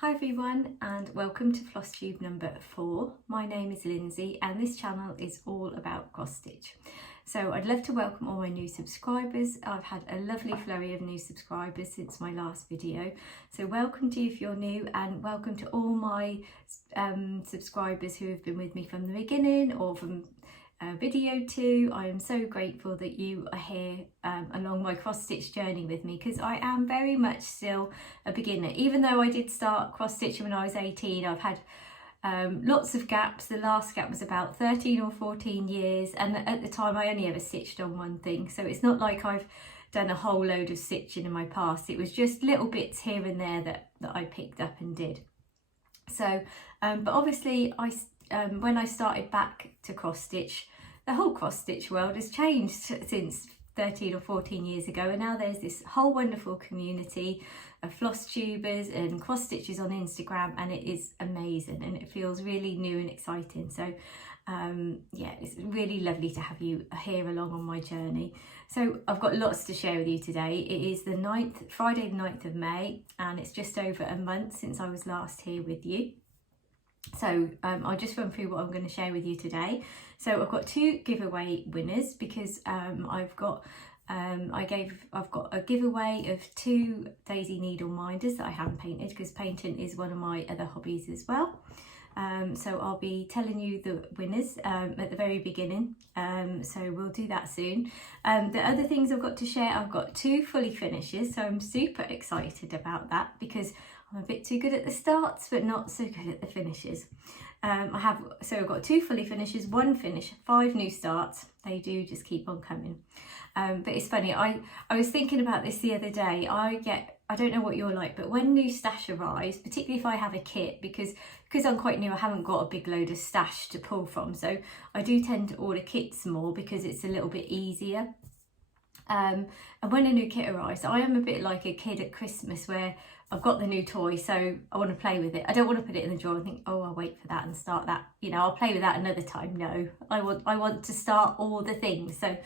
Hi everyone and welcome to Flosstube number 4. My name is Lindsay and this channel is all about cross stitch. So I'd love to welcome all my new subscribers. I've had a lovely flurry of new subscribers since my last video. So welcome to you if you're new, and welcome to all my subscribers who have been with me from the beginning or from video 2. I am so grateful that you are here along my cross stitch journey with me, because I am very much still a beginner. Even though I did start cross stitching when I was 18, I've had lots of gaps. The last gap was about 13 or 14 years, and at the time I only ever stitched on one thing, so it's not like I've done a whole load of stitching in my past. It was just little bits here and there that I picked up and did. So but obviously when I started back to cross stitch, the whole cross stitch world has changed since 13 or 14 years ago, and now there's this whole wonderful community of floss tubers and cross stitches on Instagram, and it is amazing and it feels really new and exciting. So yeah, it's really lovely to have you here along on my journey. So I've got lots to share with you today. It is the Friday the 9th of May, and it's just over a month since I was last here with you. So I'll just run through what I'm going to share with you today. So I've got 2 giveaway winners, because I've got a giveaway of 2 daisy needle minders that I hand painted, because painting is one of my other hobbies as well. So I'll be telling you the winners at the very beginning, so we'll do that soon. The other things I've got to share, I've got 2 fully finishes, so I'm super excited about that, because I'm a bit too good at the starts but not so good at the finishes. I've got 2 fully finishes, 1 finish, 5 new starts. They do just keep on coming. But it's funny, I was thinking about this the other day. I don't know what you're like, but when new stash arrives, particularly if I have a kit, because I'm quite new, I haven't got a big load of stash to pull from, so I do tend to order kits more because it's a little bit easier. And when a new kit arrives, I am a bit like a kid at Christmas, where I've got the new toy, so I want to play with it. I don't want to put it in the drawer and think, oh, I'll wait for that and start that. You know, I'll play with that another time. No, I want to start all the things. So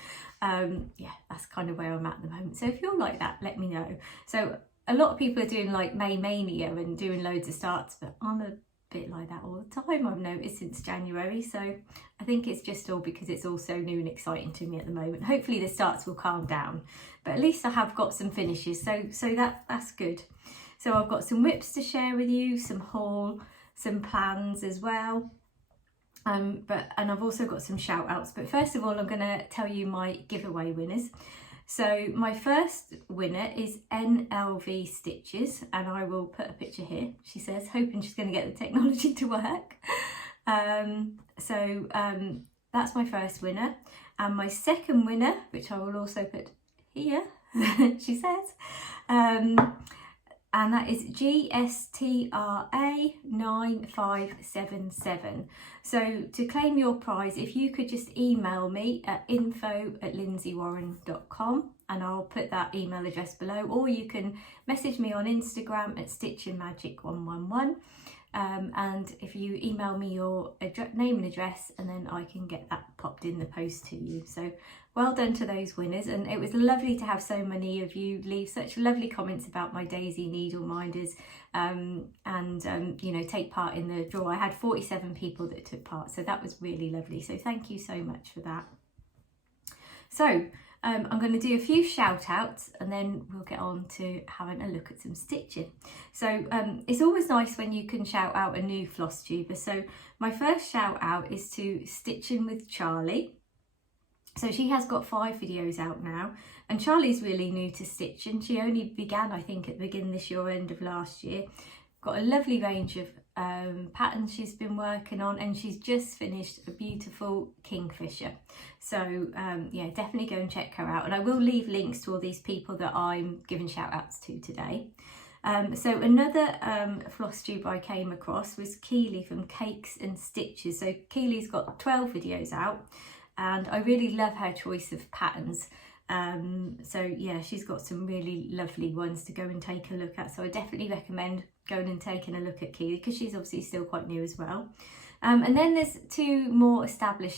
yeah, that's kind of where I'm at the moment. So if you're like that, let me know. So a lot of people are doing like May Mania and doing loads of starts, but I'm a bit like that all the time, I've noticed, since January. So I think it's just all because it's all so new and exciting to me at the moment. Hopefully the starts will calm down, but at least I have got some finishes, so that's good. So I've got some WIPS to share with you, some haul, some plans as well, and I've also got some shout outs. But first of all, I'm going to tell you my giveaway winners. So my first winner is NLV Stitches, and I will put a picture here, she says, hoping she's going to get the technology to work. That's my first winner. And my second winner, which I will also put here, she says, and that is GSTRA9577. So to claim your prize, if you could just email me at info@lindsaywarren.com, and I'll put that email address below, or you can message me on Instagram at stitchingmagic111, and if you email me your name and address, and then I can get that popped in the post to you. So well done to those winners, and it was lovely to have so many of you leave such lovely comments about my daisy needle minders, and you know, take part in the draw. I had 47 people that took part, so that was really lovely, so thank you so much for that. So I'm going to do a few shout outs, and then we'll get on to having a look at some stitching. So it's always nice when you can shout out a new floss tuber. So my first shout out is to Stitching with Charlie. So she has got 5 videos out now, and Charlie's really new to stitching. She only began, I think, at the beginning of this year or end of last year. Got a lovely range of patterns she's been working on, and she's just finished a beautiful kingfisher. So yeah, definitely go and check her out, and I will leave links to all these people that I'm giving shout outs to today. So another floss tube I came across was Keely from Cakes and Stitches. So Keely's got 12 videos out, and I really love her choice of patterns. So yeah, she's got some really lovely ones to go and take a look at. So I definitely recommend going and taking a look at Keely, because she's obviously still quite new as well. And then there's two more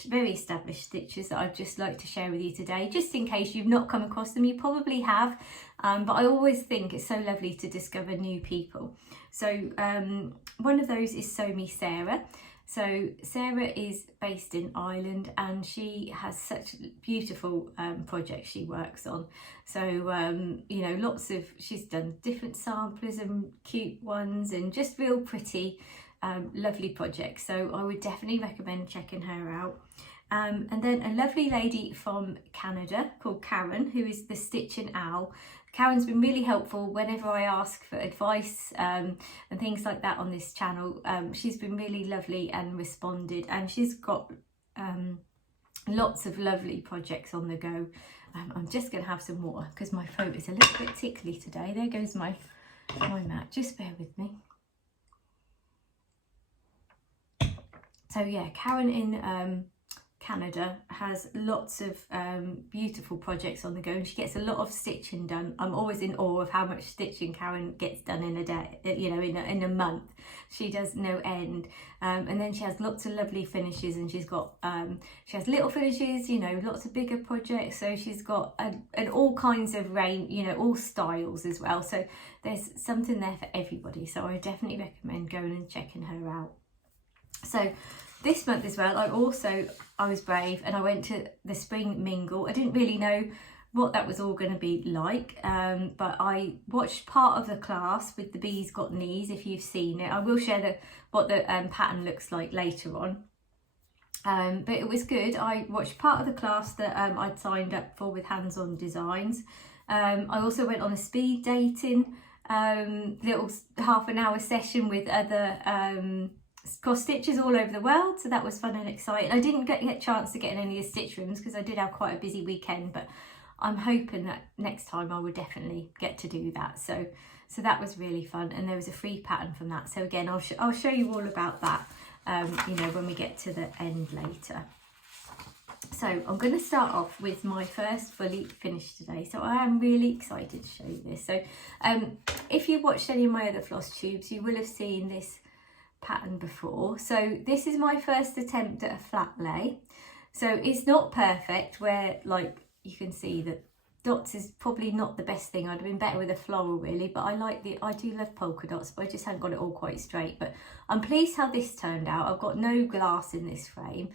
very established stitches that I'd just like to share with you today, just in case you've not come across them. You probably have, but I always think it's so lovely to discover new people. So one of those is Sew Me Sarah. So Sarah is based in Ireland, and she has such beautiful projects she works on. So you know, she's done different samplers and cute ones and just real pretty lovely projects. So I would definitely recommend checking her out. And then a lovely lady from Canada called Karen, who is the Stitching Owl. Karen's been really helpful whenever I ask for advice and things like that on this channel. She's been really lovely and responded, and she's got lots of lovely projects on the go. I'm just going to have some water because my throat is a little bit tickly today. There goes my mat, just bear with me. So yeah, Karen in Canada has lots of beautiful projects on the go, and she gets a lot of stitching done. I'm always in awe of how much stitching Karen gets done in a day, you know, in a month. She does no end. And then she has lots of lovely finishes, and she's got she has little finishes, you know, lots of bigger projects. So she's got and all kinds of range, you know, all styles as well. So there's something there for everybody. So I definitely recommend going and checking her out. So this month as well, I was brave and I went to the spring Mingle. I didn't really know what that was all going to be like, but I watched part of the class with the Bees Got Knees. If you've seen it, I will share what the pattern looks like later on. But it was good. I watched part of the class that I'd signed up for with hands-on designs. I also went on a speed dating little half an hour session with other cross stitchers all over the world, so that was fun and exciting. I didn't get a chance to get in any of the stitch rooms because I did have quite a busy weekend, but I'm hoping that next time I would definitely get to do that. So that was really fun, and there was a free pattern from that. So again, I'll show you all about that you know, when we get to the end later. So I'm going to start off with my first fully finished today. So I am really excited to show you this. So if you watched any of my other floss tubes, you will have seen this pattern before. So this is my first attempt at a flat lay. So it's not perfect, where like you can see that dots is probably not the best thing. I'd have been better with a floral really, but I do love polka dots, but I just haven't got it all quite straight. But I'm pleased how this turned out. I've got no glass in this frame,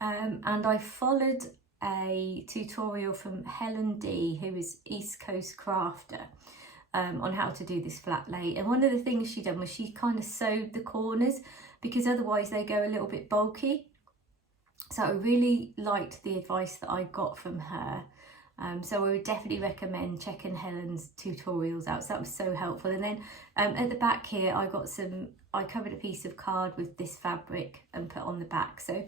and I followed a tutorial from Helen D, who is East Coast Crafter, on how to do this flat lay. And one of the things she done was she kind of sewed the corners, because otherwise they go a little bit bulky. So I really liked the advice that I got from her. So I would definitely recommend checking Helen's tutorials out. So that was so helpful. And then at the back here, I covered a piece of card with this fabric and put on the back. So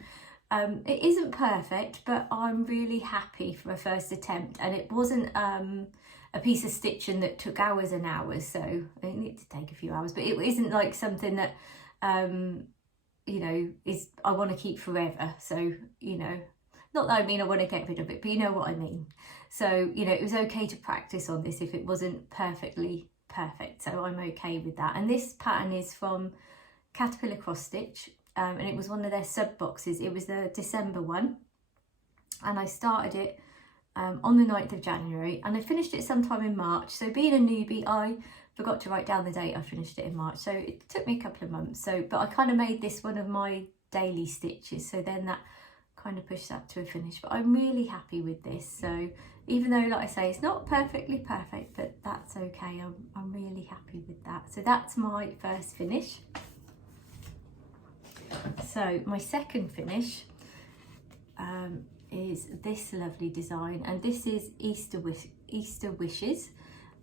it isn't perfect, but I'm really happy for a first attempt. And it wasn't a piece of stitching that took hours and hours, so it needed to take a few hours, but it isn't like something that you know, I want to keep forever. So, you know, not that I mean I want to get rid of it, but you know what I mean. So, you know, it was okay to practice on this if it wasn't perfectly perfect, so I'm okay with that. And this pattern is from Caterpillar Cross Stitch, and it was one of their sub boxes. It was the December one, and I started it on the 9th of January, and I finished it sometime in March. So being a newbie, I forgot to write down the date I finished it in March, so it took me a couple of months. So, but I kind of made this one of my daily stitches, so then that kind of pushed that to a finish. But I'm really happy with this. So even though, like I say, it's not perfectly perfect, but that's okay. I'm really happy with that. So that's my first finish. So my second finish is this lovely design, and this is Easter Wishes,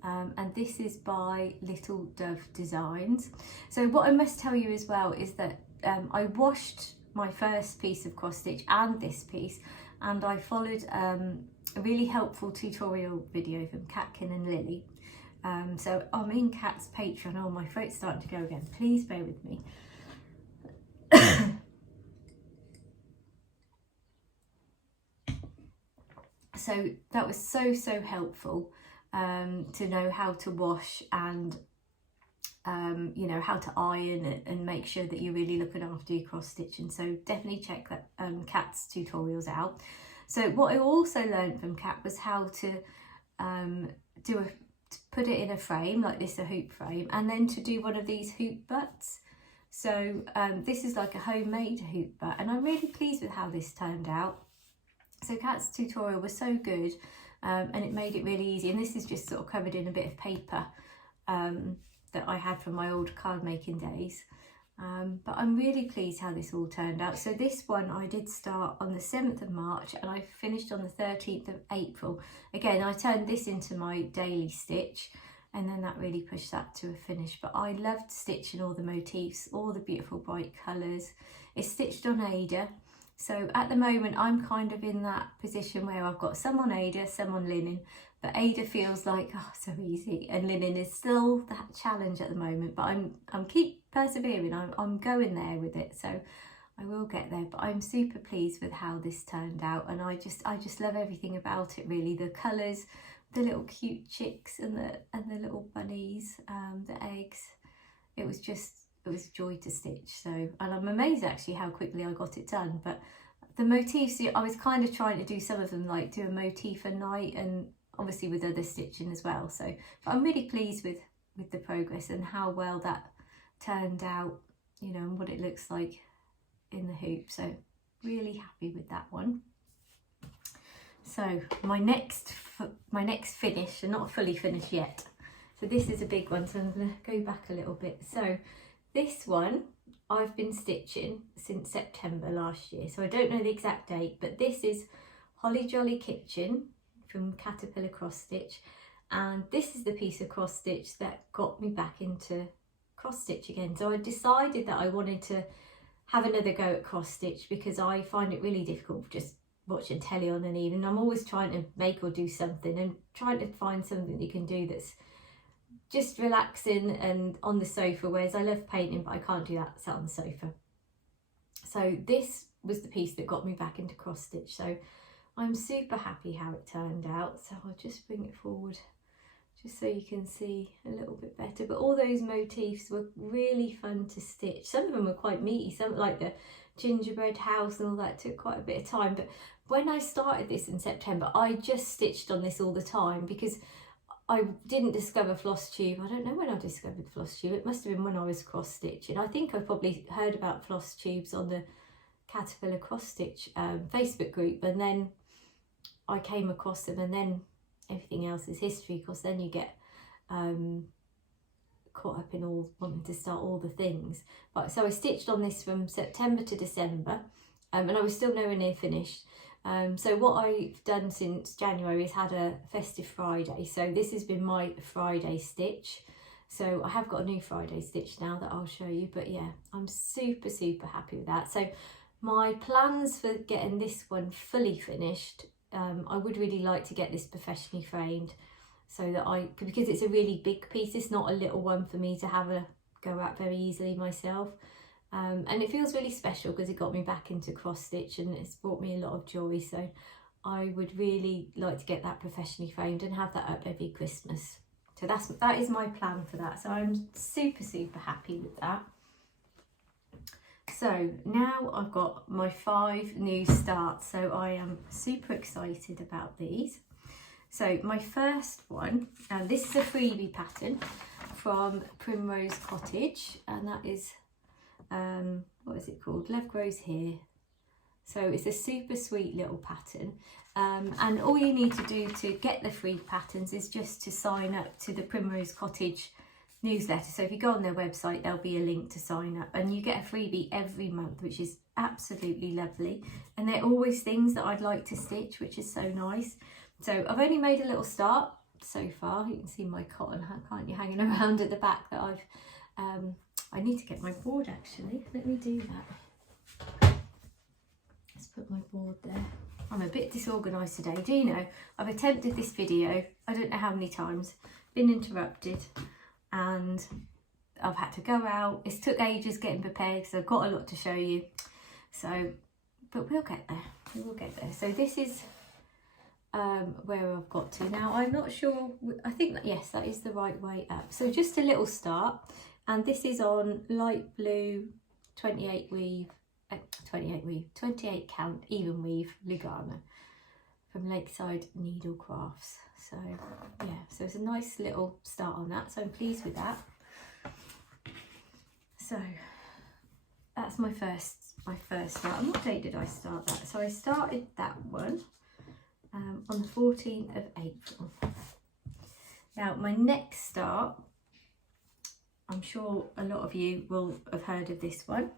and this is by Little Dove Designs. So what I must tell you as well is that I washed my first piece of cross stitch and this piece, and I followed a really helpful tutorial video from Catkin and Lily. So I'm in Kat's Patreon. Oh, my throat's starting to go again, please bear with me. So that was so helpful to know how to wash and you know, how to iron and make sure that you're really looking after your cross stitching. So definitely check that Kat's tutorials out. So what I also learned from Kat was how to put it in a frame like this, a hoop frame, and then to do one of these hoop butts. So this is like a homemade hoop butt, and I'm really pleased with how this turned out. So Kat's tutorial was so good, and it made it really easy, and this is just sort of covered in a bit of paper that I had from my old card making days. But I'm really pleased how this all turned out. So this one I did start on the 7th of March and I finished on the 13th of April. Again, I turned this into my daily stitch, and then that really pushed that to a finish. But I loved stitching all the motifs, all the beautiful bright colours. It's stitched on Ada. So at the moment I'm kind of in that position where I've got some on Ada, some on linen, but Ada feels like, oh, so easy, and linen is still that challenge at the moment, but I'm keep persevering, I'm going there with it, so I will get there. But I'm super pleased with how this turned out, and I just love everything about it really. The colours, the little cute chicks and the little bunnies, the eggs, it was joy to stitch. So, and I'm amazed actually how quickly I got it done. But the motifs, I was kind of trying to do some of them, like do a motif a night, and obviously with other stitching as well. So, but I'm really pleased with the progress and how well that turned out, you know, and what it looks like in the hoop. So really happy with that one. So my next finish, and not fully finished yet, so this is a big one, so I'm going to go back a little bit. So this one I've been stitching since September last year, so I don't know the exact date, but this is Holly Jolly Kitchen from Caterpillar Cross Stitch, and this is the piece of cross stitch that got me back into cross stitch again. So I decided that I wanted to have another go at cross stitch because I find it really difficult just watching telly on an evening. I'm always trying to make or do something and trying to find something you can do that's just relaxing and on the sofa, whereas I love painting but I can't do that sat on the sofa. So this was the piece that got me back into cross stitch. So I'm super happy how it turned out. So I'll just bring it forward just so you can see a little bit better. But all those motifs were really fun to stitch. Some of them were quite meaty, some like the gingerbread house and all that took quite a bit of time. But when I started this in September, I just stitched on this all the time because I didn't discover Flosstube. I don't know when I discovered Flosstube. It must have been when I was cross stitching. I think I probably heard about Flosstubes on the Caterpillar Cross Stitch Facebook group, and then I came across them, and then everything else is history, because then you get caught up in all wanting to start all the things. But so I stitched on this from September to December, and I was still nowhere near finished. So what I've done since January is had a festive Friday, so this has been my Friday stitch. So I have got a new Friday stitch now that I'll show you, but yeah, I'm super happy with that. So my plans for getting this one fully finished, I would really like to get this professionally framed, so that because it's a really big piece, it's not a little one for me to have a go at very easily myself. And it feels really special because it got me back into cross stitch and it's brought me a lot of joy. So I would really like to get that professionally framed and have that up every Christmas. So that is my plan for that. So I'm super happy with that. So now I've got my 5 new starts, so I am super excited about these. So my first one, and this is a freebie pattern from Primrose Cottage, and that is what is it called? Love Grows Here. So it's a super sweet little pattern, and all you need to do to get the free patterns is just to sign up to the Primrose Cottage newsletter. So if you go on their website, there'll be a link to sign up, and you get a freebie every month, which is absolutely lovely. And they're always things that I'd like to stitch, which is so nice. So I've only made a little start so far. You can see my cotton, can't you, hanging around at the back that I've I need to get my board actually. Let me do that. Let's put my board there. I'm a bit disorganised today. Do you know, I've attempted this video, I don't know how many times, been interrupted, and I've had to go out. It's took ages getting prepared because I've got a lot to show you. So, but we'll get there. We will get there. So this is where I've got to now. I'm not sure. I think that yes, that is the right way up. So just a little start. and this is on light blue 28 count even weave Lugana from Lakeside Needle Crafts. So yeah, so it's a nice little start on that, so I'm pleased with that. So that's my first start. And what date did I start that? So I started that one on the 14th of April. Now my next start, I'm sure a lot of you will have heard of this one.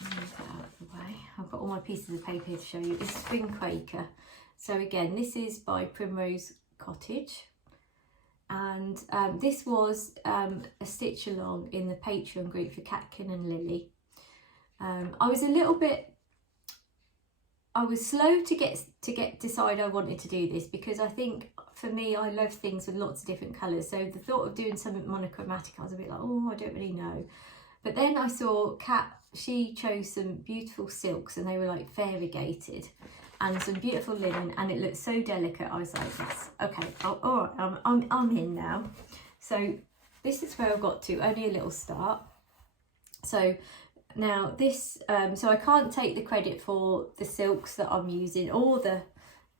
Move that out of the way. I've got all my pieces of paper here to show you. It's Spring Quaker. So again, this is by Primrose Cottage, and this was a stitch along in the Patreon group for Catkin and Lily. I was slow to decide I wanted to do this, because I think for me, I love things with lots of different colours. So the thought of doing something monochromatic, I was a bit like, oh, I don't really know. But then I saw Kat, she chose some beautiful silks, and they were like variegated, and some beautiful linen, and it looked so delicate. I was like, yes, okay, all right, I'm in now. So this is where I got to, only a little start. So now this, so I can't take the credit for the silks that I'm using or the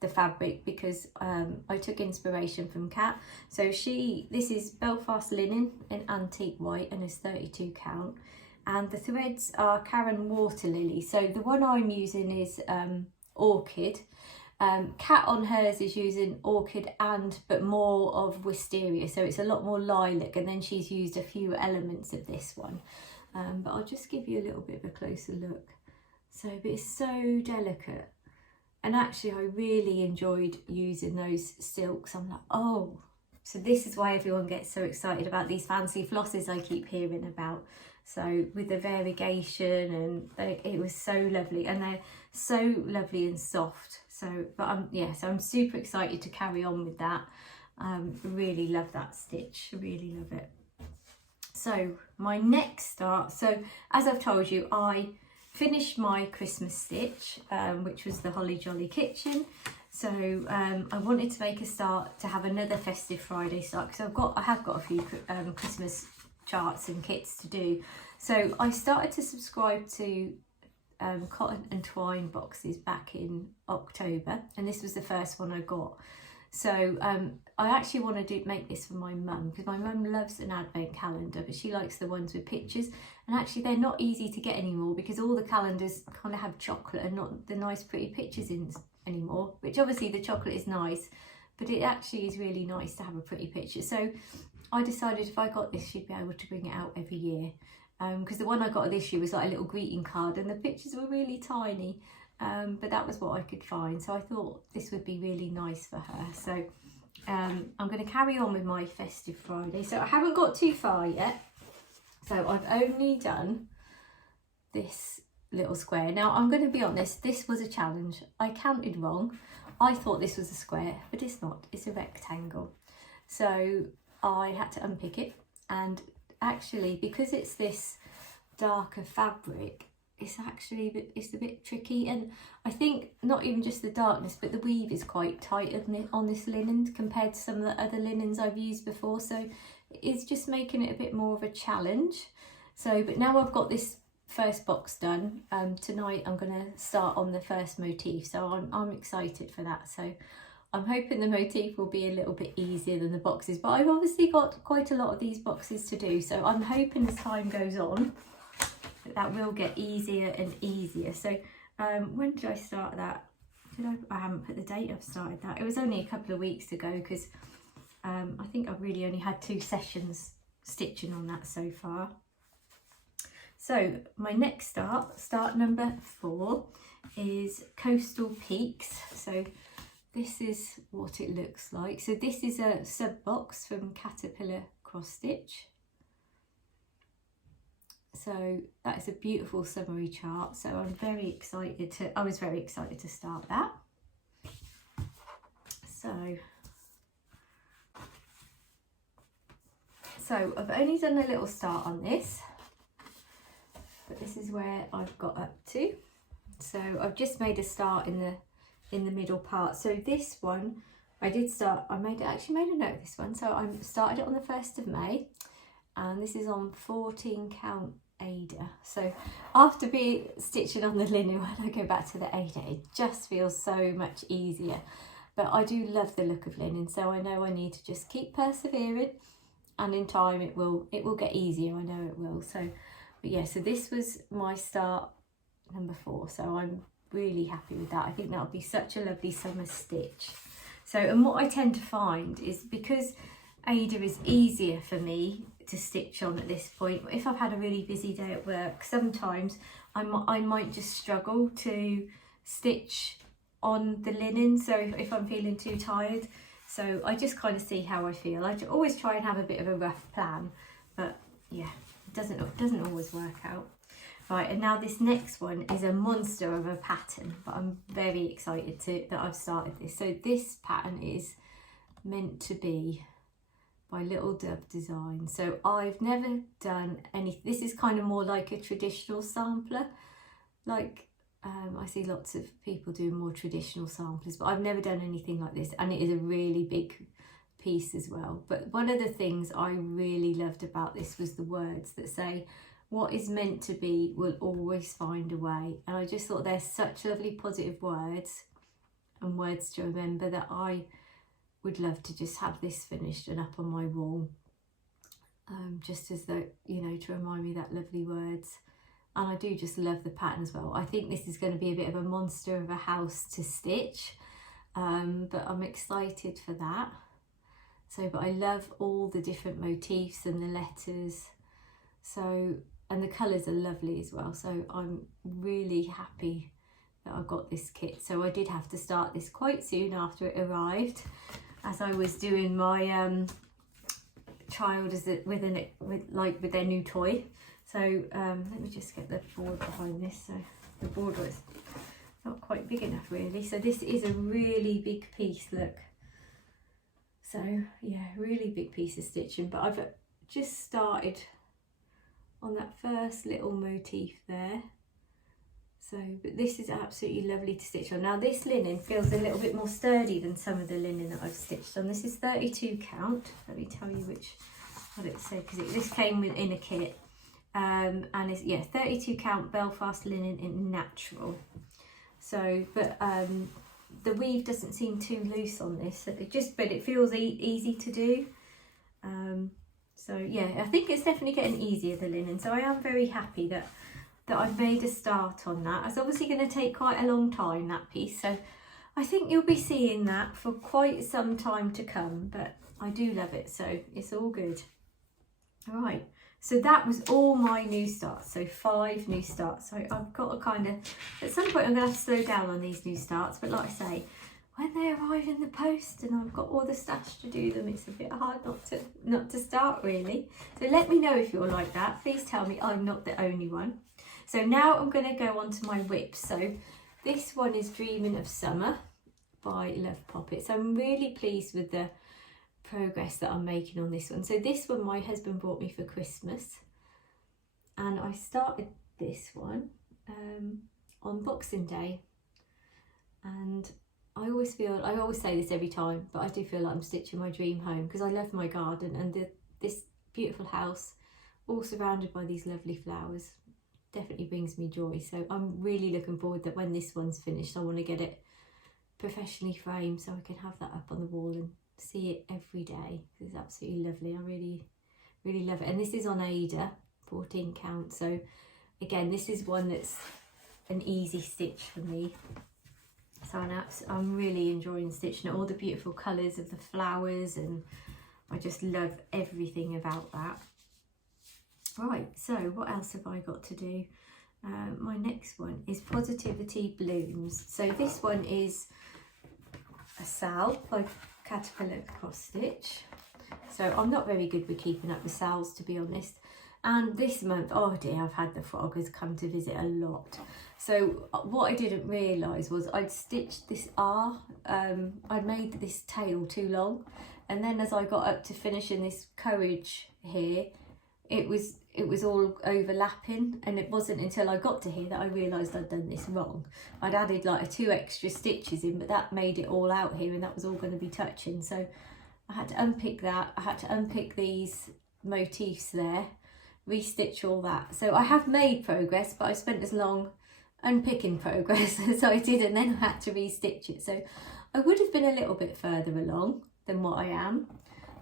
fabric, because I took inspiration from Kat. So this is Belfast linen in antique white, and it's 32 count, and the threads are Karen Water Lily. So the one I'm using is Orchid. Kat on hers is using Orchid but more of Wisteria, so it's a lot more lilac, and then she's used a few elements of this one. But I'll just give you a little bit of a closer look. So, but it's so delicate. And actually I really enjoyed using those silks. I'm like, oh, so this is why everyone gets so excited about these fancy flosses I keep hearing about. So with the variegation, and it was so lovely, and they're so lovely and soft. So, but I'm super excited to carry on with that. Really love that stitch, really love it. So my next start, so as I've told you, I finished my Christmas stitch, which was the Holly Jolly Kitchen. So I wanted to make a start to have another festive Friday start, because I have got a few Christmas charts and kits to do. So I started to subscribe to cotton and twine boxes back in October, and this was the first one I got. So I actually want to make this for my mum, because my mum loves an advent calendar, but she likes the ones with pictures, and actually they're not easy to get anymore, because all the calendars kind of have chocolate and not the nice pretty pictures in anymore, which obviously the chocolate is nice, but it actually is really nice to have a pretty picture. So I decided if I got this, she'd be able to bring it out every year, because the one I got this year was like a little greeting card, and the pictures were really tiny. But that was what I could find, so I thought this would be really nice for her. So I'm going to carry on with my festive Friday. So I haven't got too far yet, so I've only done this little square. Now I'm going to be honest, this was a challenge. I counted wrong. I thought this was a square, but it's not, it's a rectangle. So I had to unpick it, and actually because it's this darker fabric, it's a bit tricky, and I think not even just the darkness, but the weave is quite tight on this linen compared to some of the other linens I've used before, so it's just making it a bit more of a challenge. So but now I've got this first box done, tonight I'm going to start on the first motif, so I'm excited for that. So I'm hoping the motif will be a little bit easier than the boxes, but I've obviously got quite a lot of these boxes to do, so I'm hoping as time goes on that will get easier and easier. So when did I start that? I haven't put the date I've started that. It was only a couple of weeks ago, because I think I've really only had 2 sessions stitching on that so far. So my next start number 4, is Coastal Peaks. So this is what it looks like. So this is a sub box from Caterpillar Cross Stitch. So that is a beautiful summary chart. So I was very excited to start that. So I've only done a little start on this, but this is where I've got up to. So I've just made a start in the middle part. So this one I actually made a note of this one. So I started it on the 1st of May. and this is on 14 count Ada. So after stitching on the linen, when I go back to the Ada, it just feels so much easier. But I do love the look of linen, so I know I need to just keep persevering, and in time it will get easier. I know it will. So, but yeah, so this was my start number 4, so I'm really happy with that. I think that'll be such a lovely summer stitch. So, and what I tend to find is, because Ada is easier for me to stitch on at this point, if I've had a really busy day at work, sometimes I might just struggle to stitch on the linen, so if I'm feeling too tired. So I just kind of see how I feel. I always try and have a bit of a rough plan, but yeah, it doesn't always work out. Right, and now this next one is a monster of a pattern, but I'm very excited that I've started this. So this pattern is meant to be by Little Dove Design. So I've never done any, this is kind of more like a traditional sampler. Like I see lots of people do more traditional samplers, but I've never done anything like this, and it is a really big piece as well. But one of the things I really loved about this was the words that say, "What is meant to be will always find a way." And I just thought they're such lovely positive words, and words to remember, that I would love to just have this finished and up on my wall, just as though, you know, to remind me that lovely words. And I do just love the pattern as well. I think this is going to be a bit of a monster of a house to stitch, but I'm excited for that. So, but I love all the different motifs and the letters. So, and the colours are lovely as well. So I'm really happy that I got this kit. So I did have to start this quite soon after it arrived, as I was doing my trial with their new toy. So let me just get the board behind this. So the board was not quite big enough really. So this is a really big piece, look. So yeah, really big piece of stitching, but I've just started on that first little motif there. So, but this is absolutely lovely to stitch on. Now this linen feels a little bit more sturdy than some of the linen that I've stitched on. This is 32 count. Let me tell you what it said, because this came in a kit. And it's, yeah, 32 count Belfast linen in natural. So, but the weave doesn't seem too loose on this. But it feels easy to do. So yeah, I think it's definitely getting easier, the linen. So I am very happy that I've made a start on that. It's obviously going to take quite a long time, that piece. So I think you'll be seeing that for quite some time to come. But I do love it, so it's all good. All right. So that was all my new starts, so 5 new starts. So I've got to kind of, at some point I'm going to have to slow down on these new starts, but like I say, when they arrive in the post and I've got all the stash to do them, it's a bit hard not to start really. So let me know if you're like that. Please tell me I'm not the only one. So now I'm going to go on to my WIPS. So this one is Dreaming of Summer by Love Poppet. So I'm really pleased with the progress that I'm making on this one. So this one my husband bought me for Christmas, and I started this one on Boxing Day, and I always say this every time, but I do feel like I'm stitching my dream home, because I love my garden and this beautiful house all surrounded by these lovely flowers definitely brings me joy. So I'm really looking forward that when this one's finished, I want to get it professionally framed so I can have that up on the wall and see it every day. It's absolutely lovely. I really love it. And this is on Ada, 14 count. So again, this is one that's an easy stitch for me. So I'm really enjoying stitching it. All the beautiful colours of the flowers, and I just love everything about that. Right, so what else have I got to do? My next one is Positivity Blooms. So this one is a Sal by Caterpillar Cross Stitch. So I'm not very good with keeping up with Sals, to be honest. And this month, oh dear, I've had the froggers come to visit a lot. So what I didn't realise was I'd stitched this I'd made this tail too long. And then as I got up to finishing this courage here, it was all overlapping, and it wasn't until I got to here that I realised I'd done this wrong. I'd added like 2 extra stitches in, but that made it all out here, and that was all going to be touching. So I had to unpick that. I had to unpick these motifs there, restitch all that. So I have made progress, but I spent as long unpicking progress as I did, and then I had to restitch it. So I would have been a little bit further along than what I am,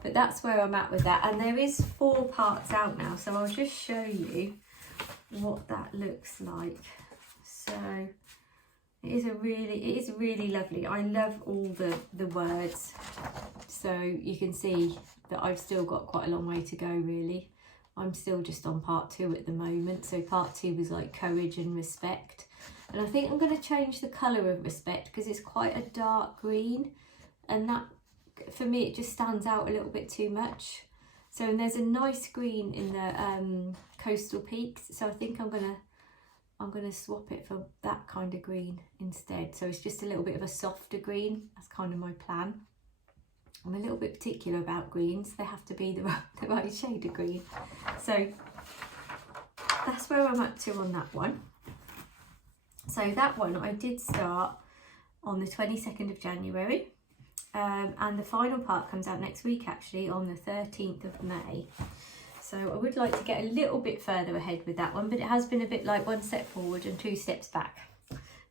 but that's where I'm at with that. And there is 4 parts out now, so I'll just show you what that looks like. So it is really lovely. I love all the words, so you can see that I've still got quite a long way to go really. I'm still just on part 2 at the moment. So part 2 was like courage and respect, and I think I'm going to change the colour of respect because it's quite a dark green, and that for me it just stands out a little bit too much. So, and there's a nice green in the coastal peaks, so I think I'm gonna swap it for that kind of green instead. So it's just a little bit of a softer green. That's kind of my plan. I'm a little bit particular about greens. They have to be the right shade of green. So that's where I'm up to on that one. So that one I did start on the 22nd of January. And the final part comes out next week actually on the 13th of May. So I would like to get a little bit further ahead with that one, but it has been a bit like 1 step forward and 2 steps back.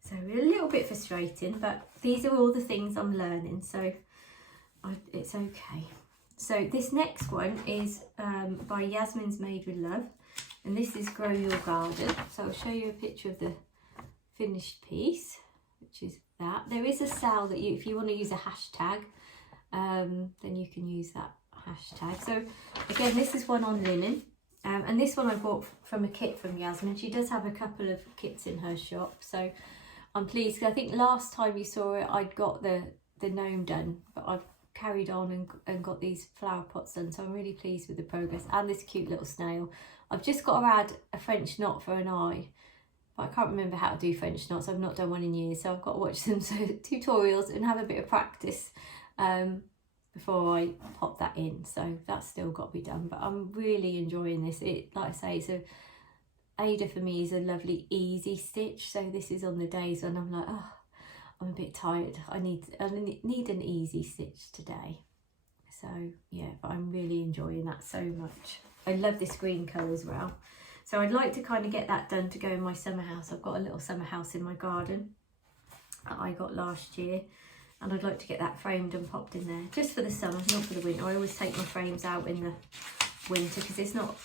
So a little bit frustrating, but these are all the things I'm learning, so it's okay. So this next one is by Yasmin's Made with Love, and this is Grow Your Garden. So I'll show you a picture of the finished piece, which is that. There is a sale that if you want to use a hashtag, then you can use that hashtag. So again, this is one on linen, and this one I bought from a kit from Yasmin. She does have a couple of kits in her shop, so I'm pleased. I think last time you saw it I'd got the gnome done, but I've carried on and got these flower pots done, so I'm really pleased with the progress. And this cute little snail. I've just got to add a French knot for an eye, but I can't remember how to do French knots. I've not done one in years, so I've got to watch some tutorials and have a bit of practice before I pop that in. So that's still got to be done, but I'm really enjoying this. It, like I say, so Ada for me is a lovely easy stitch. So this is on the days when I'm like, oh, I'm a bit tired. I need an easy stitch today. So yeah, but I'm really enjoying that so much. I love this green colour as well. So I'd like to kind of get that done to go in my summer house. I've got a little summer house in my garden that I got last year, and I'd like to get that framed and popped in there just for the summer, not for the winter. I always take my frames out in the winter because it's not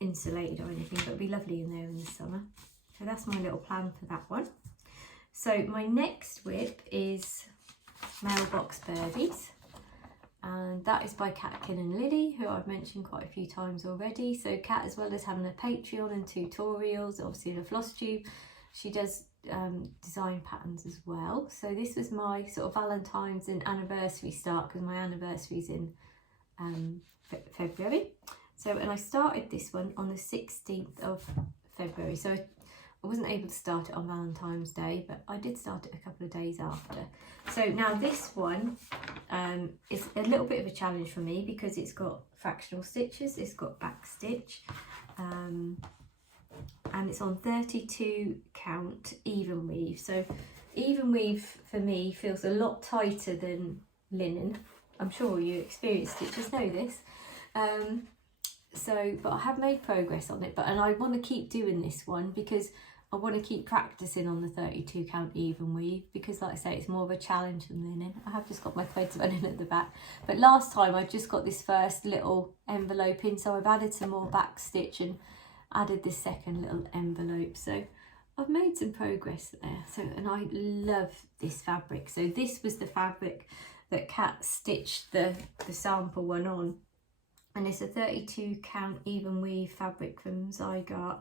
insulated or anything, but it'd be lovely in there in the summer. So that's my little plan for that one. So my next WIP is Mailbox Birdies, and that is by Catkin and Lily, who I've mentioned quite a few times already. So Cat, as well as having a Patreon and tutorials, obviously in a Flosstube, she does design patterns as well. So this was my sort of Valentine's and anniversary start, because my anniversary's in February. So, and I started this one on the 16th of February. So I wasn't able to start it on Valentine's Day, but I did start it a couple of days after. So now this one is a little bit of a challenge for me because it's got fractional stitches, it's got back stitch, and it's on 32 count even weave. So even weave for me feels a lot tighter than linen. I'm sure you experienced stitches know this. But I have made progress on it, and I want to keep doing this one because I want to keep practicing on the 32 count even weave, because like I say, it's more of a challenge than linen. I have just got my threads running at the back, but last time I just got this first little envelope in, so I've added some more back stitch and added this second little envelope. So I've made some progress there. So, and I love this fabric. So this was the fabric that Kat stitched the sample one on. And it's a 32 count even weave fabric from Zygarde.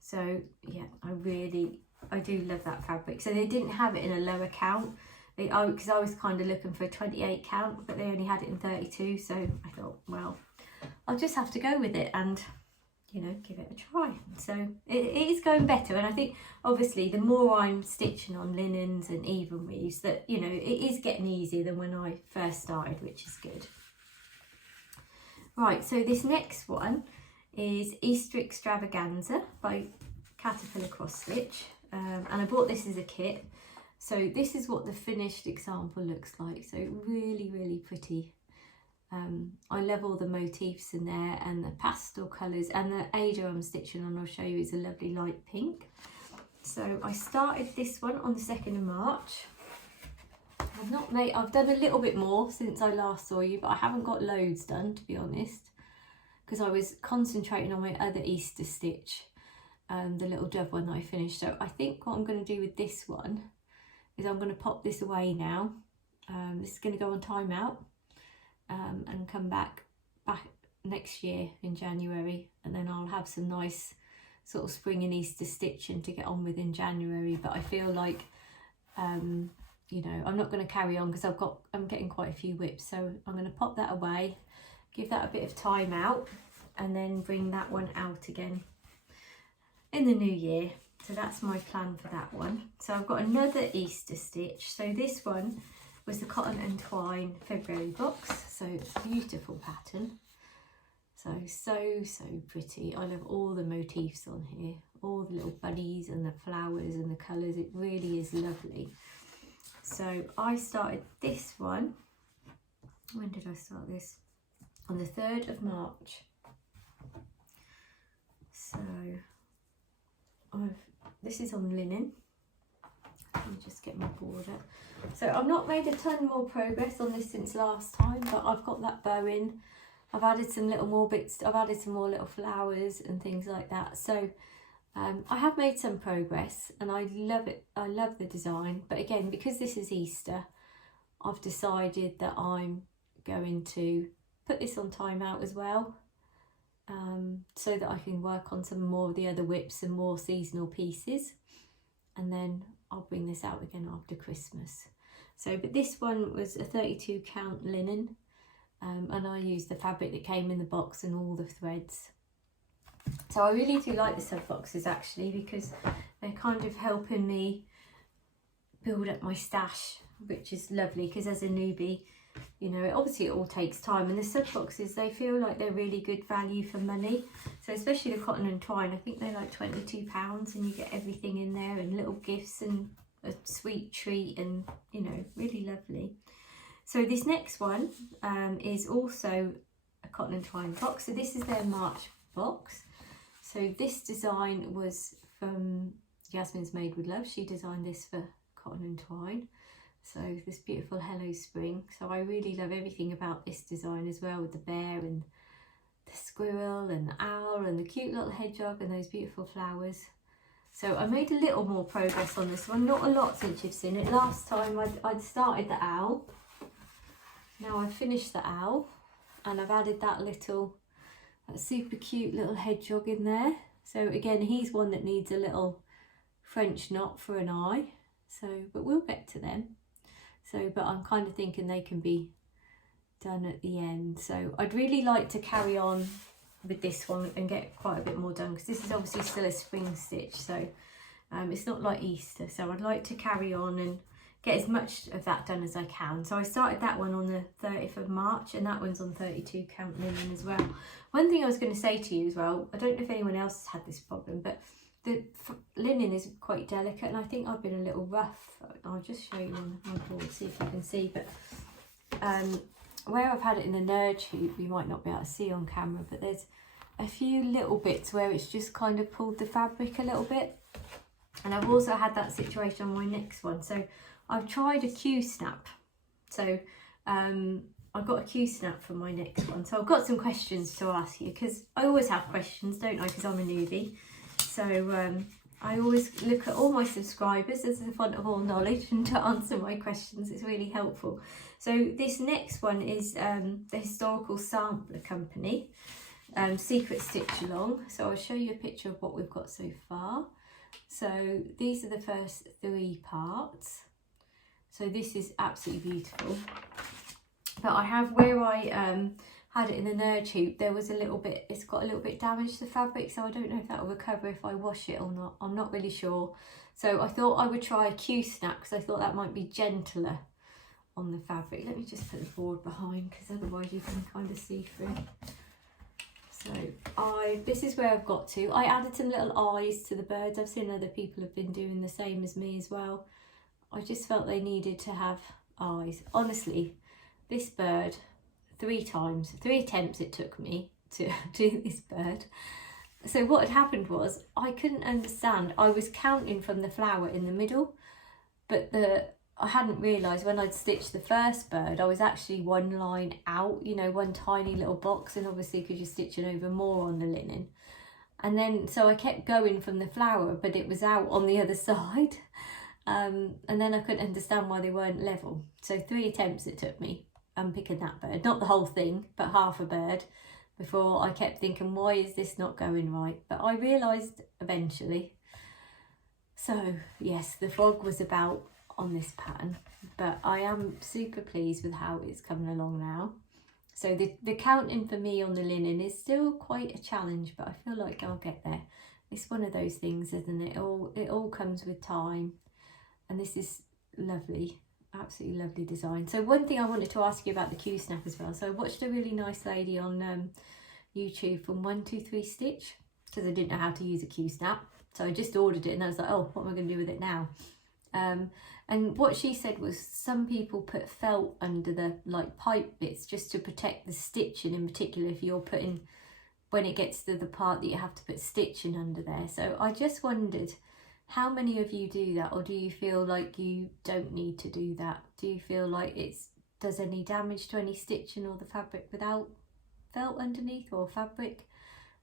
So yeah, I do love that fabric. So they didn't have it in a lower count, because I was kind of looking for a 28 count, but they only had it in 32. So I thought, well, I'll just have to go with it and, you know, give it a try. So it is going better. And I think obviously the more I'm stitching on linens and even weaves, that, you know, it is getting easier than when I first started, which is good. Right, so this next one is Easter Extravaganza by Caterpillar Cross Stitch, and I bought this as a kit. So this is what the finished example looks like. So really, really pretty I love all the motifs in there and the pastel colours, and the Ada I'm stitching on, I'll show you, is a lovely light pink. So I started this one on the 2nd of March. I've done a little bit more since I last saw you, but I haven't got loads done, to be honest, because I was concentrating on my other Easter stitch, the little dove one that I finished. So I think what I'm going to do with this one is I'm going to pop this away now. This is going to go on timeout and come back next year in January, and then I'll have some nice sort of spring and Easter stitching to get on with in January. But I feel like you know, I'm not going to carry on because I'm getting quite a few WIPs, so I'm going to pop that away, give that a bit of time out, and then bring that one out again in the new year. So that's my plan for that one. So I've got another Easter stitch. So this one was the Cotton and Twine February box. So it's a beautiful pattern. So pretty. I love all the motifs on here, all the little bunnies and the flowers and the colours. It really is lovely. So I started this one, when did I start this? On the 3rd of March. So this is on linen. Let me just get my border. So I've not made a ton more progress on this since last time, but I've got that bow in. I've added some little more bits, I've added some more little flowers and things like that. So I have made some progress and I love it. I love the design, but again, because this is Easter, I've decided that I'm going to put this on timeout as well, so that I can work on some more of the other WIPs and more seasonal pieces, and then I'll bring this out again after Christmas. So, but this one was a 32 count linen, and I used the fabric that came in the box and all the threads. So I really do like the sub boxes actually, because they're kind of helping me build up my stash, which is lovely, because as a newbie, you know, obviously it all takes time, and the sub boxes, they feel like they're really good value for money. So especially the Cotton and Twine, I think they're like £22 and you get everything in there and little gifts and a sweet treat, and you know, really lovely. So this next one is also a Cotton and Twine box. So this is their March box. So this design was from Yasmin's Made with Love. She designed this for Cotton and Twine. So this beautiful Hello Spring. So I really love everything about this design as well, with the bear and the squirrel and the owl and the cute little hedgehog and those beautiful flowers. So I made a little more progress on this one, not a lot since you've seen it. Last time I'd started the owl. Now I've finished the owl and I've added that super cute little hedgehog in there. So again, he's one that needs a little French knot for an eye. So, but we'll get to them. So, but I'm kind of thinking they can be done at the end. So I'd really like to carry on with this one and get quite a bit more done, because this is obviously still a spring stitch. So it's not like Easter. So I'd like to carry on and get as much of that done as I can. So I started that one on the 30th of March, and that one's on 32 count linen as well. One thing I was going to say to you as well, I don't know if anyone else has had this problem, but the linen is quite delicate, and I think I've been a little rough. I'll just show you on my board, see if you can see, but where I've had it in the nerd hoop, you might not be able to see on camera, but there's a few little bits where it's just kind of pulled the fabric a little bit. And I've also had that situation on my next one. So I've tried a Q-snap. So I've got a Q-snap for my next one. So I've got some questions to ask you, because I always have questions, don't I, because I'm a newbie. So I always look at all my subscribers as the font of all knowledge and to answer my questions. It's really helpful. So this next one is the Historical Sampler Company, Secret Stitch Along. So I'll show you a picture of what we've got so far. So these are the first 3 parts. So this is absolutely beautiful. But I have, where I had it in the nerd hoop, there was a little bit, it's got a little bit damaged, the fabric, so I don't know if that will recover if I wash it or not. I'm not really sure. So I thought I would try a Q-snap, because I thought that might be gentler on the fabric. Let me just put the board behind, because otherwise you can kind of see through. So this is where I've got to. I added some little eyes to the birds. I've seen other people have been doing the same as me as well. I just felt they needed to have eyes. Honestly, this bird 3 times, 3 attempts it took me to do this bird. So what had happened was I couldn't understand. I was counting from the flower in the middle, but I hadn't realised when I'd stitched the first bird, I was actually 1 line out, you know, 1 tiny little box, and obviously because you're stitching over more on the linen. And then, so I kept going from the flower, but it was out on the other side. And then I couldn't understand why they weren't level. So 3 attempts it took me unpicking that bird, not the whole thing, but half a bird, before I kept thinking, why is this not going right? But I realised eventually. So yes, the frog was about on this pattern, but I am super pleased with how it's coming along now. So the counting for me on the linen is still quite a challenge, but I feel like I'll get there. It's one of those things, isn't it? It all comes with time, and this is lovely, absolutely lovely design. So one thing I wanted to ask you about the Q-snap as well. So I watched a really nice lady on YouTube from 123 Stitch, because I didn't know how to use a Q-snap. So I just ordered it and I was like, oh, what am I going to do with it now? And what she said was some people put felt under the like pipe bits just to protect the stitching, in particular if you're putting, when it gets to the part that you have to put stitching under there. So I just wondered, how many of you do that, or do you feel like you don't need to do that? Do you feel like it does any damage to any stitching or the fabric without felt underneath or fabric?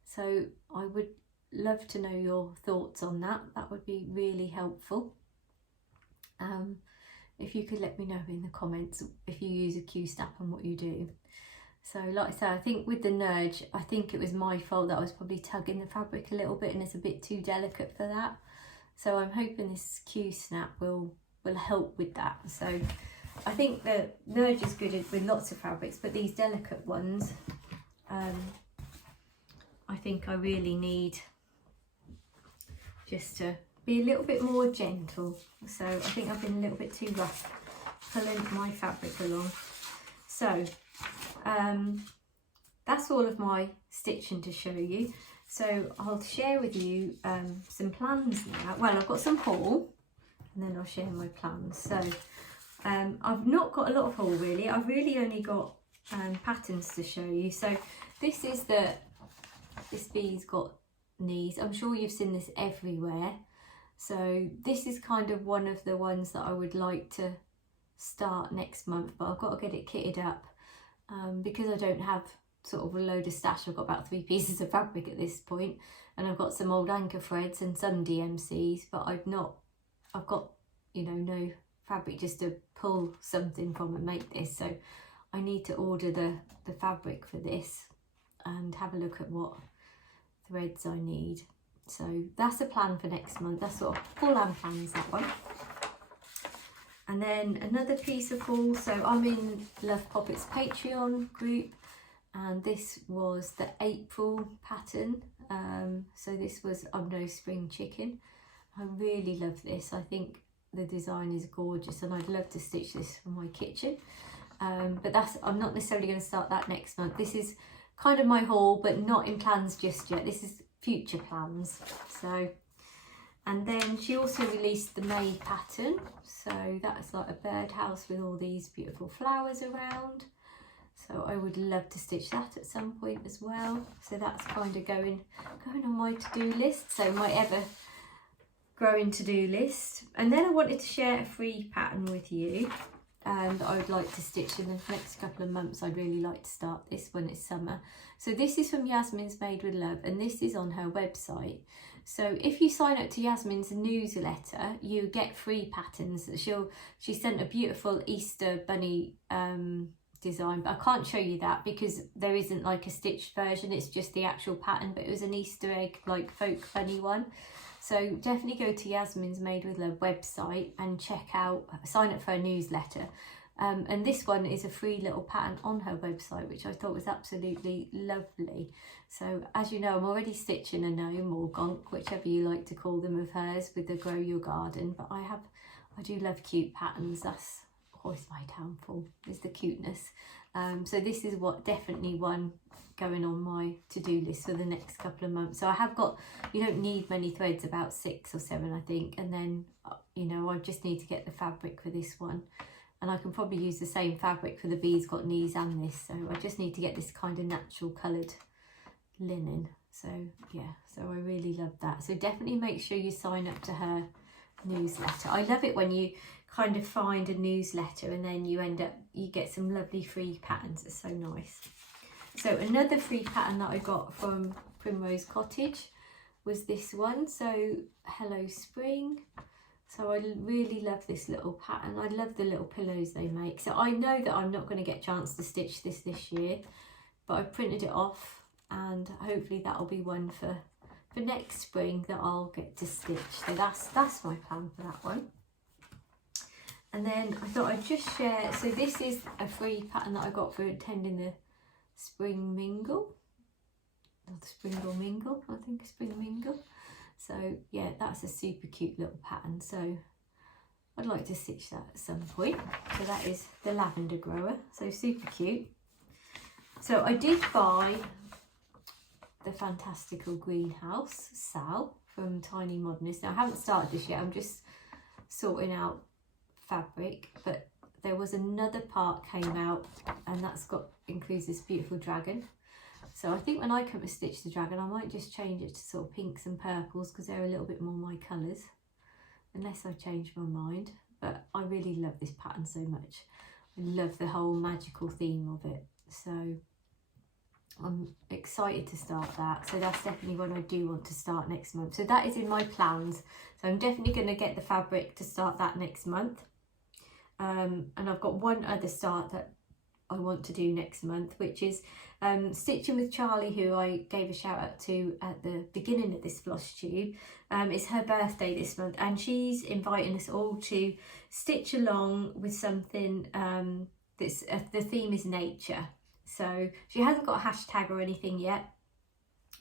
So I would love to know your thoughts on that. That would be really helpful. If you could let me know in the comments if you use a Q-snap and what you do. So like I said, I think with the nudge, I think it was my fault that I was probably tugging the fabric a little bit and it's a bit too delicate for that. So I'm hoping this Q-snap will help with that. So I think the nudge is good with lots of fabrics, but these delicate ones, I think I really need just to be a little bit more gentle. So I think I've been a little bit too rough pulling my fabric along. So that's all of my stitching to show you. So I'll share with you some plans now. Well, I've got some haul and then I'll share my plans. So I've not got a lot of haul really. I've really only got patterns to show you. So this is this bee's got knees. I'm sure you've seen this everywhere. So this is kind of one of the ones that I would like to start next month, but I've got to get it kitted up because I don't have sort of a load of stash. I've got about 3 pieces of fabric at this point, and I've got some old anchor threads and some DMCs, but I've got, you know, no fabric just to pull something from and make this. So I need to order the fabric for this and have a look at what threads I need. So that's a plan for next month. That's sort of full and plans, that one. And then another piece of haul. So I'm in Love Poppet's Patreon group, and this was the April pattern. So this was I'm No Spring Chicken. I really love this. I think the design is gorgeous, and I'd love to stitch this for my kitchen. But I'm not necessarily going to start that next month. This is kind of my haul, but not in plans just yet. This is future plans. So, and then she also released the May pattern. So that's like a birdhouse with all these beautiful flowers around. So I would love to stitch that at some point as well. So that's kind of going on my to-do list. So my ever growing to-do list. And then I wanted to share a free pattern with you that I would like to stitch in the next couple of months. I'd really like to start this when it's summer. So this is from Yasmin's Made with Love, and this is on her website. So if you sign up to Yasmin's newsletter, you get free patterns. She sent a beautiful Easter bunny design, but I can't show you that because there isn't like a stitched version. It's just the actual pattern, but it was an Easter egg like folk funny one. So definitely go to Yasmin's Made with Love website and sign up for her newsletter. And this one is a free little pattern on her website, which I thought was absolutely lovely. So as you know, I'm already stitching a gnome or gonk, whichever you like to call them, of hers with the Grow Your Garden. But I do love cute patterns. That's always my downfall, is the cuteness. So this is definitely one going on my to-do list for the next couple of months. So I have got, you don't need many threads, about 6 or 7 I think, and then you know I just need to get the fabric for this one. and I can probably use the same fabric for the Bees Got Knees and this, so I just need to get this kind of natural coloured linen. So yeah, so I really love that. So definitely make sure you sign up to her newsletter. I love it when you kind of find a newsletter and then you get some lovely free patterns. It's so nice. So another free pattern that I got from Primrose Cottage was this one, so Hello Spring. So I really love this little pattern. I love the little pillows they make. So I know that I'm not going to get a chance to stitch this year, but I printed it off, and hopefully that'll be one for next spring that I'll get to stitch. So that's my plan for that one. And then I thought I'd just share, so this is a free pattern that I got for attending the Spring Mingle, or the Spring or Mingle, I think Spring Mingle. So yeah, that's a super cute little pattern, so I'd like to stitch that at some point. So that is the Lavender Grower, so super cute. So I did buy the Fantastical Greenhouse Sal from Tiny Modernist. Now I haven't started this yet, I'm just sorting out fabric, but there was another part came out, and that's includes this beautiful dragon. So I think when I come to stitch the dragon, I might just change it to sort of pinks and purples because they're a little bit more my colours, unless I change my mind. But I really love this pattern so much. I love the whole magical theme of it, so I'm excited to start that. So that's definitely what I do want to start next month. So that is in my plans. So I'm definitely going to get the fabric to start that next month. And I've got one other start that I want to do next month, which is Stitching with Charlie, who I gave a shout out to at the beginning of this Flosstube. It's her birthday this month, and she's inviting us all to stitch along with something that's the theme is nature. So she hasn't got a hashtag or anything yet,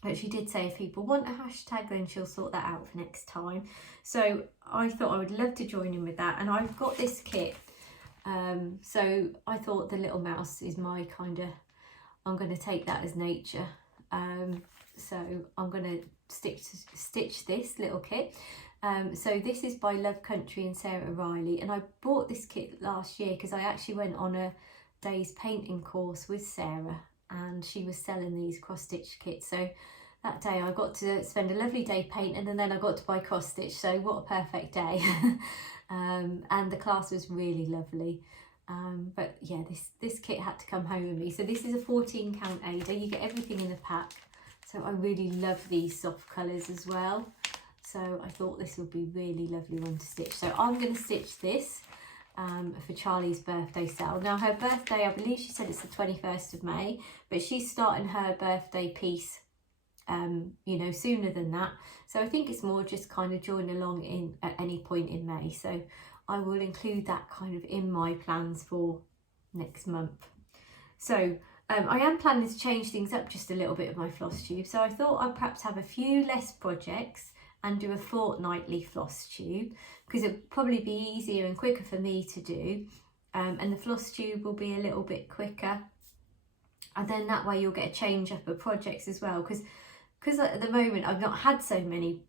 but she did say if people want a hashtag, then she'll sort that out for next time. So I thought I would love to join in with that, and I've got this kit. So I thought the little mouse is my kind of, I'm going to take that as nature. So I'm going to stitch this little kit. So this is by Love Country and Sarah Riley, and I bought this kit last year because I actually went on a day's painting course with Sarah, and she was selling these cross stitch kits. So that day I got to spend a lovely day painting, and then I got to buy cross stitch. So what a perfect day. And the class was really lovely. But yeah, this kit had to come home with me. So this is a 14 count Ada. You get everything in the pack. So I really love these soft colours as well. So I thought this would be really lovely one to stitch. So I'm going to stitch this for Charlie's birthday sale. Now her birthday, I believe she said it's the 21st of May, but she's starting her birthday piece you know, sooner than that. So I think it's more just kind of join along in at any point in May. So I will include that kind of in my plans for next month. So I am planning to change things up just a little bit of my Flosstube. So I thought I'd perhaps have a few less projects and do a fortnightly Flosstube, because it'll probably be easier and quicker for me to do. And the Flosstube will be a little bit quicker. And then that way you'll get a change up of projects as well, because at the moment I've not had so many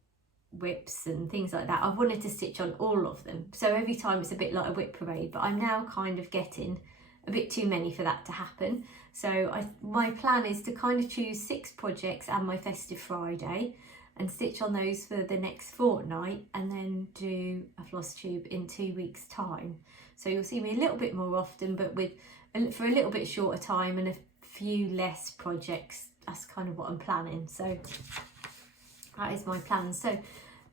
WIPs and things like that. I've wanted to stitch on all of them, so every time it's a bit like a WIP parade, but I'm now kind of getting a bit too many for that to happen. So my plan is to kind of choose 6 projects and my festive Friday and stitch on those for the next fortnight, and then do a Flosstube in 2 weeks time. So you'll see me a little bit more often, but for a little bit shorter time and a few less projects. That's kind of what I'm planning. So that is my plan. So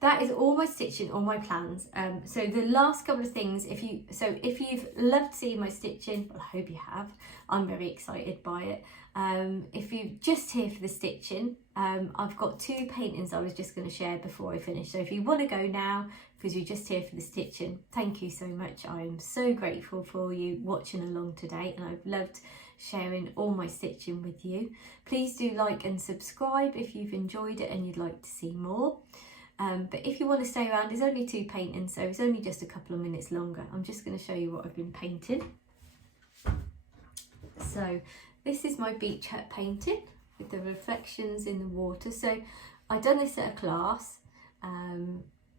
that is all my stitching, all my plans. So the last couple of things, if you've loved seeing my stitching, well, I hope you have, I'm very excited by it. If you're just here for the stitching, I've got 2 paintings I was just going to share before I finish. So if you want to go now because you're just here for the stitching, thank you so much. I am so grateful for you watching along today, and I've loved sharing all my stitching with you. Please do like and subscribe if you've enjoyed it and you'd like to see more. But if you want to stay around, there's only 2 paintings, so it's only just a couple of minutes longer. I'm just going to show you what I've been painting. So this is my beach hut painting with the reflections in the water. So I've done this at a class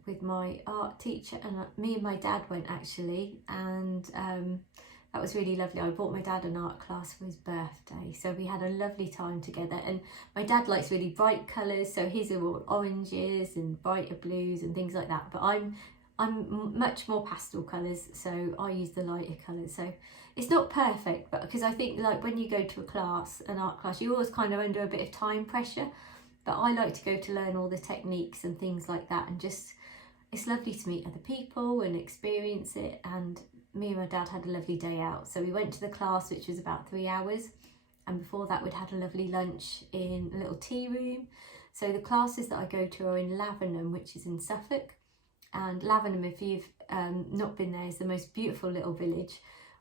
with my art teacher, and me and my dad went actually, and that was really lovely. I bought my dad an art class for his birthday, so we had a lovely time together. And my dad likes really bright colours, so his are all oranges and brighter blues and things like that, but I'm much more pastel colours, so I use the lighter colours. So it's not perfect, but because I think like when you go to a class, an art class, you're always kind of under a bit of time pressure, but I like to go to learn all the techniques and things like that, and just it's lovely to meet other people and experience it. And me and my dad had a lovely day out, so we went to the class, which was about 3 hours, and before that we'd had a lovely lunch in a little tea room. So the classes that I go to are in Lavenham, which is in Suffolk, and Lavenham, if you've not been there, is the most beautiful little village,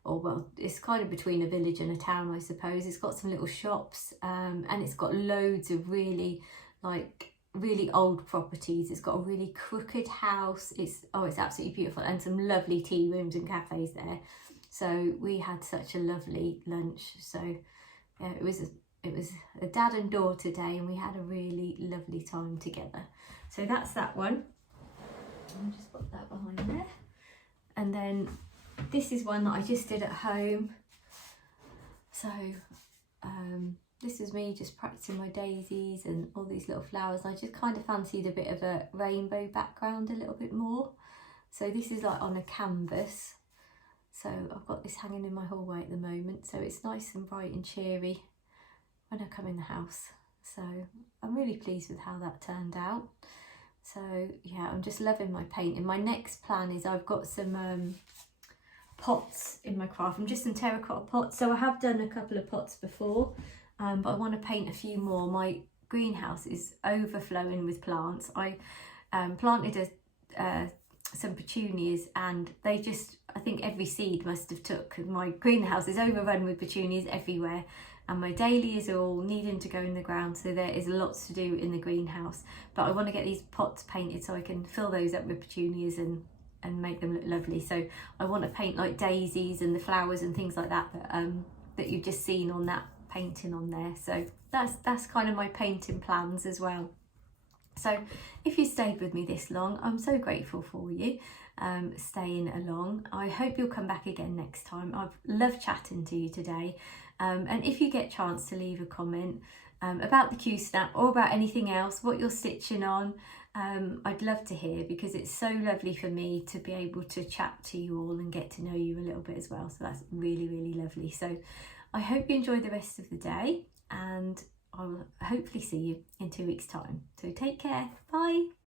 or well, it's kind of between a village and a town, I suppose. It's got some little shops, and it's got loads of really old properties. It's got a really crooked house. It's absolutely beautiful, and some lovely tea rooms and cafes there. So we had such a lovely lunch. So yeah, it was a dad and daughter day, and we had a really lovely time together. So that's that one. I'll just put that behind there. And then this is one that I just did at home. So this is me just practicing my daisies and all these little flowers. I just kind of fancied a bit of a rainbow background a little bit more. So this is like on a canvas. So I've got this hanging in my hallway at the moment. So it's nice and bright and cheery when I come in the house. So I'm really pleased with how that turned out. So yeah, I'm just loving my painting. My next plan is I've got some pots in my craft. I'm just some terracotta pots. So I have done a couple of pots before. But I want to paint a few more. My greenhouse is overflowing with plants. I planted some petunias, and they just, I think every seed must have took. My greenhouse is overrun with petunias everywhere, and my dahlias are all needing to go in the ground, so there is lots to do in the greenhouse. But I want to get these pots painted so I can fill those up with petunias and make them look lovely. So I want to paint like daisies and the flowers and things like that that you've just seen on that painting on there. So that's kind of my painting plans as well. So if you stayed with me this long, I'm so grateful for you staying along. I hope you'll come back again next time. I've loved chatting to you today, and if you get a chance to leave a comment about the Q-snap or about anything else, what you're stitching on, I'd love to hear, because it's so lovely for me to be able to chat to you all and get to know you a little bit as well. So that's really, really lovely. So I hope you enjoy the rest of the day, and I will hopefully see you in 2 weeks' time. So take care. Bye.